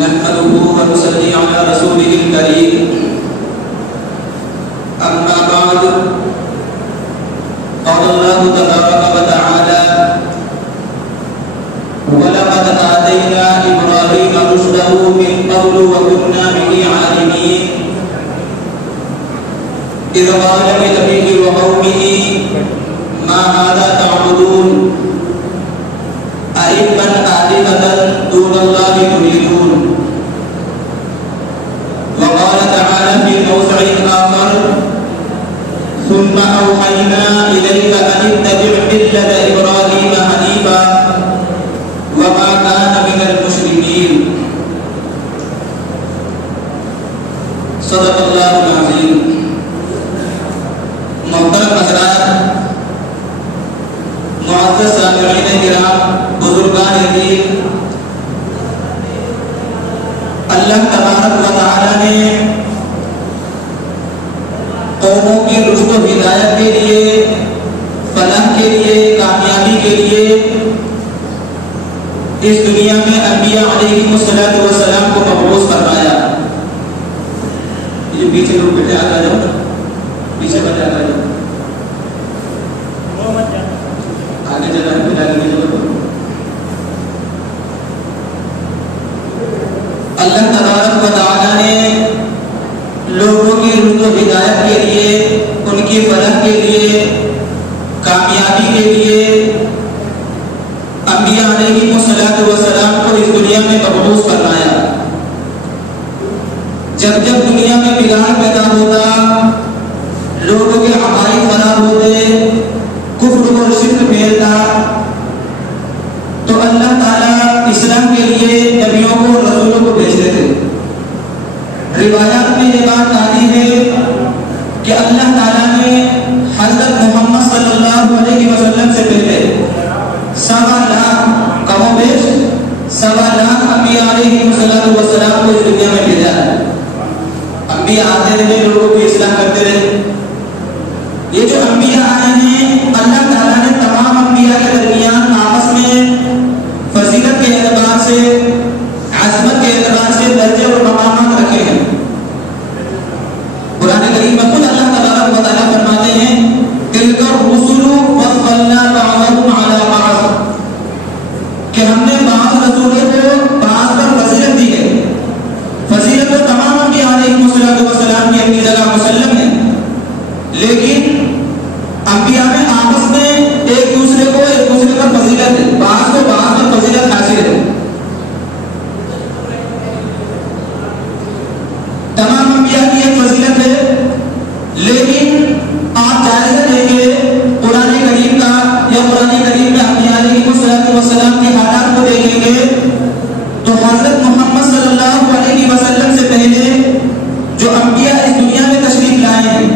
نحمده ونصلي على رسوله الكريم أما بعد قال الله تبارك وتعالى ولقد آتينا إبراهيم رشده من قبل وكنا به عالمين إذ قال لأبيه وقومه ما هذا تعبدون أئفكا آلهة دون الله تريدون وقال تعالى في موضع آخر ثم أوحينا إليك أن اتبع ملة إبراهيم حنيفا وما كان من المشركين صدق الله العظيم. محترم حضرات، معزز سامعین کرام، بزرگان دین، اللہ تبارک و تعالی نے قوموں کی رشد و ہدایت کے لیے، فلاح کے لیے، کامیابی کے لیے اس دنیا میں انبیاء علیہ السلام کو مبعوث فرمایا. یہ پیچھے لوگ بیٹھے آ جاؤ، پیچھے بیٹھے آ جاؤ، آگے جگہ بلا کے جگہ. اللہ تبارک و تعالی نے لوگوں کی رشد و ہدایت کے لیے، ان کی فلاح کے لیے، کامیابی کے لیے انبیاء علیہ السلام کو اس دنیا میں مبعوث فرمایا. جب جب دنیا میں بگاڑ پیدا ہوتا، لوگوں کے عقائد خراب ہوتے، کفر اور شرک پھیلتا، تو اللہ تعالیٰ اسلام کے لیے نبیوں کو، رسولوں کو بھیجتے تھے. روایات میں یہ بات آتی ہے کہ اللہ تعالیٰ نے حضرت محمد صلی اللہ علیہ وسلم سے پہلے 1.25 لاکھ کم و بیش 1.25 لاکھ انبیاء علیہ السلام کو اس دنیا میں بھیجا ہے. انبیاء آتے رہے، لوگوں کو اصلاح کرتے رہے. یہ جو انبیاء آئے ہیں، اللہ تعالیٰ نے تمام انبیاء کے درمیان آپس میں فضیلت کے اعتبار سے، عظمت کے اعتبار سے درجے اور مقامات رکھے ہیں. قرآن کریم میں خود اللہ تبارک و تعالیٰ فرماتے ہیں تِلْكَ الرُّسُلُ فَضَّلْنَا بَعْضَهُمْ عَلَى بَعْضٍ، کہ ہم نے بعض رسولوں کو بعض پر فضیلت دی ہے. فضیلت تو تمام انبیاء علیہ السلام کی اپنی جگہ مسلم ہے، لیکن انبیاء میں آپس میں ایک دوسرے پر فضیلت ہے، بعض کو بعض پر فضیلت حاصل ہے. تمام انبیاء کی ایک فضیلت ہے، لیکن آپ جائزہ دیں گے قرآن کریم کا، یا قرآن کریم میں انبیاء علیہ السلام کے حالات کو دیکھیں گے تو حضرت محمد صلی اللہ علیہ وسلم سے پہلے جو انبیاء اس دنیا میں تشریف لائے ہیں،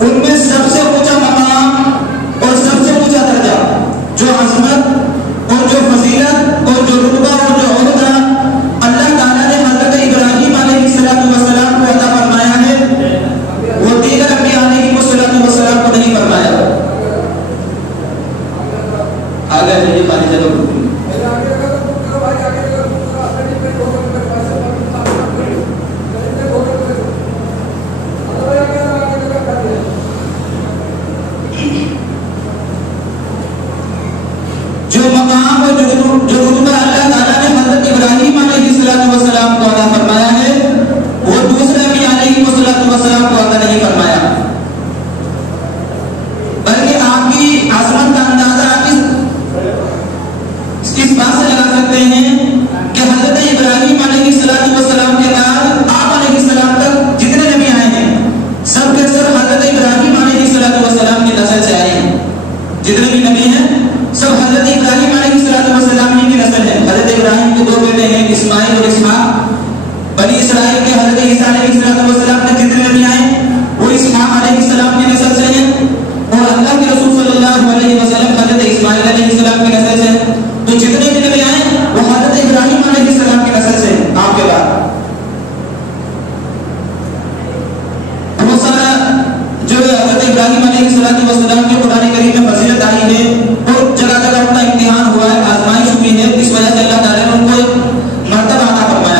ان میں سب سے اونچا مقام اور سب سے اونچا درجہ، جو عظمت اور جو فضیلت اور جو رتبہ اور جو عہدہ اللہ تعالیٰ نے حضرت ابراہیم علیہ السلام کو عطا فرمایا ہے، وہ دیگر انبیاء علیہ السلام کو نہیں فرمایا. آگے یہ خالی جگہ جو مقام اور جو رتبہ اللہ تعالیٰ نے حضرت ابراہیم علیہ السلام کو عطا فرمایا ہے، وہ دوسرے انبیاء علیہ السلام کو عطا نہیں فرمایا. بلکہ آپ کی عظمت کا اندازہ آپ اس بات سے لگا سکتے ہیں کہ حضرت ابراہیم علیہ السلام کے بعد آپ علیہ السلام تک جتنے نبی آئے ہیں، سب کے سب حضرت ابراہیم علیہ السلام کی نسل سے آئے ہیں. جتنے بھی نبی ہیں سب حضرت ابراہیم علیہ السلام کی نسل ہے. حضرت ابراہیم کے 2 بیٹے ہیں، اسماعیل اور اسحاق. بنی اسرائیل کے حضرت عیسیٰ علیہ السلام کے جتنے نبی آئے وہ اسحاق علیہ السلام کی نسل سے ہیں، اور اللہ کے رسول صلی اللہ علیہ وسلم حضرت اسماعیل علیہ السلام کی نسل سے ہیں. تو جتنے بھی نبی آئے وہ حضرت ابراہیم علیہ السلام کی نسل سے ہیں. آپ کے بعد بہت سارا جو حضرت ابراہیم علیہ السلام کے قرآن کریم میں فضیلت آئی ہے، اور جگہ جگہ ان کا امتحان ہوا ہے، آزمائش ہوئی ہے. اس وجہ سے اللہ تعالیٰ نے ان کو ایک مرتبہ عطا فرمایا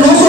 900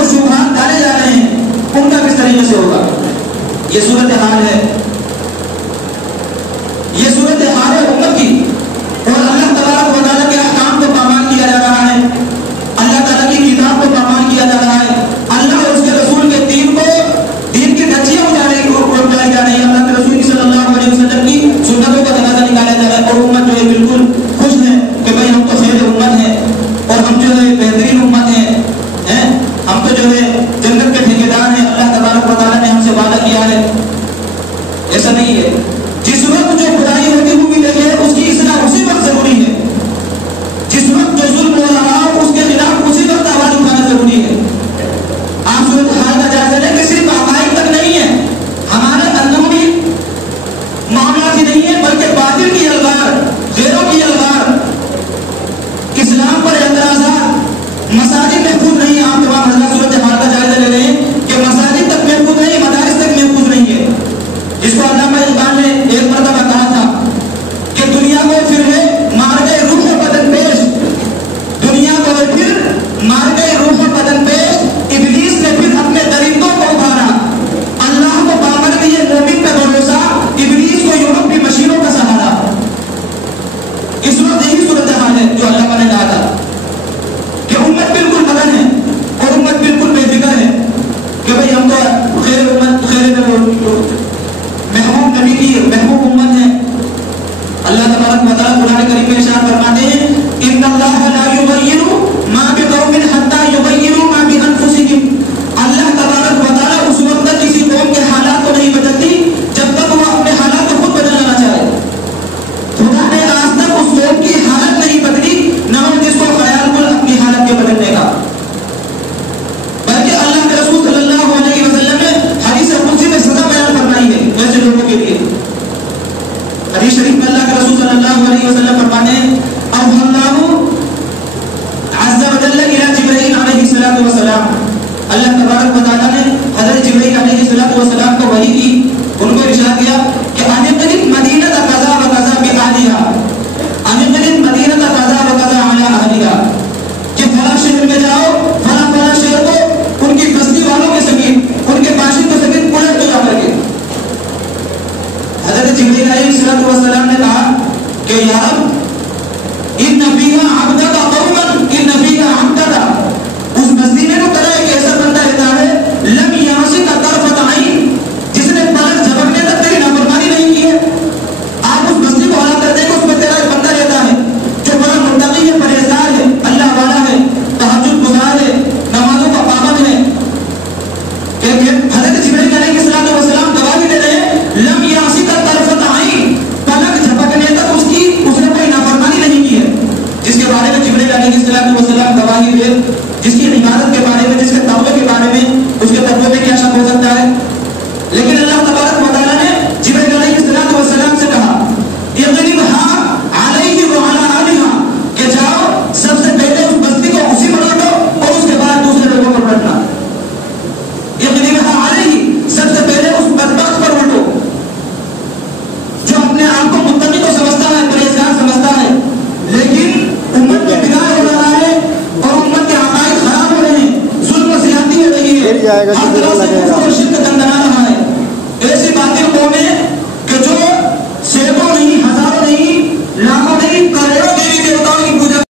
اور شبہات ڈالے جا رہے ہیں ان کا کس طریقے سے ہوگا؟ یہ صورتحال ہے، یہ صورتحال ہے امت کی، اور اللہ تبارک و تعالیٰ کے احکام کو پامال کیا جا رہا ہے، اللہ تعالیٰ کی کتاب کو پامال کیا جا رہا ہے، اللہ اور اس کے رسول کے دین کو، دین کی دھجیاں اڑائی جا رہی ہیں، اللہ کے رسول صلی اللہ علیہ وسلم کی سنتوں کا تقاضا نکالا جا رہا ہے، اور امت جو ہے بالکل خوش ہے کہ بھائی ہم تو خیر امت ہیں اور ہم جو ہے بہترین امت ہیں، ہم تو جو ہے جنت کے ٹھیکیدار ہیں، اللہ تبارک و تعالیٰ نے ہم سے وعدہ کیا ہے۔ ایسا نہیں ہے، جس وقت جو برائی ہوتی ہوئی دیکھے اس کی اصلاح اسی وقت ضروری ہے، جس وقت جو ظلم ہو رہا ہو اس کے خلاف اسی وقت آواز اٹھانا ضروری ہے۔ آپ صورتحال کا جائزہ لیں کہ صرف عقائد تک نہیں ہے، ہمارے اندرونی معاملات ہی نہیں ہے بلکہ باطل کی الغار، غیروں کی الغار، اسلام پر اعتراضات، مساجد محفوظ نہیں ہے۔ آپ تمام حضرات صورتحال کا جائزہ لے رہے ہیں کہ مساجد تک محفوظ نہیں، مدارس تک محفوظ نہیں ہے، جس کو علامہ اقبال نے ایک مرتبہ کہا تھا کہ دنیا کو پھر ہے مار گئے روح و بدن پیش، دنیا کو پھر مار گئے روح و بدن پیش، ابلیس نے پھر اپنے درندوں کو ابھارا، اللہ کو پامال دیے مومن کا بھروسہ، ابلیس کو یورپ کی مشینوں کا سہارا۔ اس وقت یہی صورتحال ہے جو اللہ نے کہا تھا کہ امت بالکل مگن ہے اور امت بالکل بے فکر ہے کہ بھئی ہم تو خیر امت، خیر محبوب نبی کی محبوب امت ہے۔ اللہ تبارک و تعالیٰ قرآن کریم میں ارشاد فرماتے ہیں ان اللہ لا یغیر ما بقوم حتی یغیروا ما بانفسہم، اللہ تبارک و تعالیٰ اس وقت تک کسی قوم کے حالات کو نہیں بدلتی جب تک وہ اپنے حالات کو خود بدلنا نہ چاہے۔ خدا نے آج تک اس قوم کی حالت نہیں بدلی، نہ جس کو خیال کل اپنی حالت کے بدلنے کا، بلکہ اللہ کے رسول صلی اللہ علیہ وسلم نے حدیث قدسی میں سزا بیان فرمائی ہے ایسے لوگوں کے لیے۔ حدیث شریف میں اللہ کے رسول صلی اللہ علیہ وسلم فرماتے ہیں اوحی اللہ عز وجل الی جبرائیل علیہ الصلوۃ والسلام، اللہ تبارک و تعالیٰ نے حضرت جبرائیل علیہ الصلوۃ والسلام کو وحی کی، ان کو ارشاد کیا کہ انقلب مدینہ قضا و قضا بأہلہا، انقلب مدینہ قضا و قضا علی اہلہا، کہ فلاں شہر میں جاؤ، فلاں شہر کو ان کی بستی والوں کے سمیت، ان کے باشندوں کے سمیت پلٹ دو جا کر کے۔ حضرت جبرائیل علیہ الصلوۃ والسلام نے کہا کہ یا رب ان فیہا عبدک قوما، ان فیہا عبدک، اس بستی میں تو طرح ایک ایسا بندہ رہتا ہے لم یعصک طرفۃ عین، جس نے پلک جھپکنے تک تیری نافرمانی نہیں کی ہے۔ آپ اس بستی کو حالات کرتے ہیں کہ اس میں تیرا ایک بندہ رہتا ہے جو بڑا متقی ہے، پرہیزگار ہے، اللہ والا ہے، تہجد گزار ہے، نمازوں کا پابند ہے۔ حضرت جبرائیل علیہ الصلوۃ والسلام گواہی دے رہے ہیں لم یعصک طرفۃ عین، پلک جھپکنے تک اس نے کوئی نافرمانی نہیں کی ہے، جس کے بارے میں جبرائیل علیہ الصلوۃ والسلام گواہی دے، جس کی عبادت کے بارے میں، جس کے تقوی کے بارے میں، اس کے تقوی میں کیا شک ہو سکتا ہے؟ لیکن اللہ تبارک و تعالیٰ نے جبرائیل علیہ الصلوۃ والسلام سے کہا اقلبھا علیہ وعلی اہلہا، کہ جاؤ سب سے پہلے اس بستی کو اسی پر لوٹو اور اس کے بعد دوسرے لوگوں پر پلٹنا۔ اقلبھا علیہ، سب سے پہلے اس بدبخت پر الٹو جو اپنے آپ کو متقی کو سمجھتا ہے، پرہیزگار سمجھتا ہے، لیکن امت میں بگاڑ ہو رہا ہے اور امت کے عقائد خراب ہو رہے ہیں، ظلم و زیادتی ہو رہی ہے، ہر طرف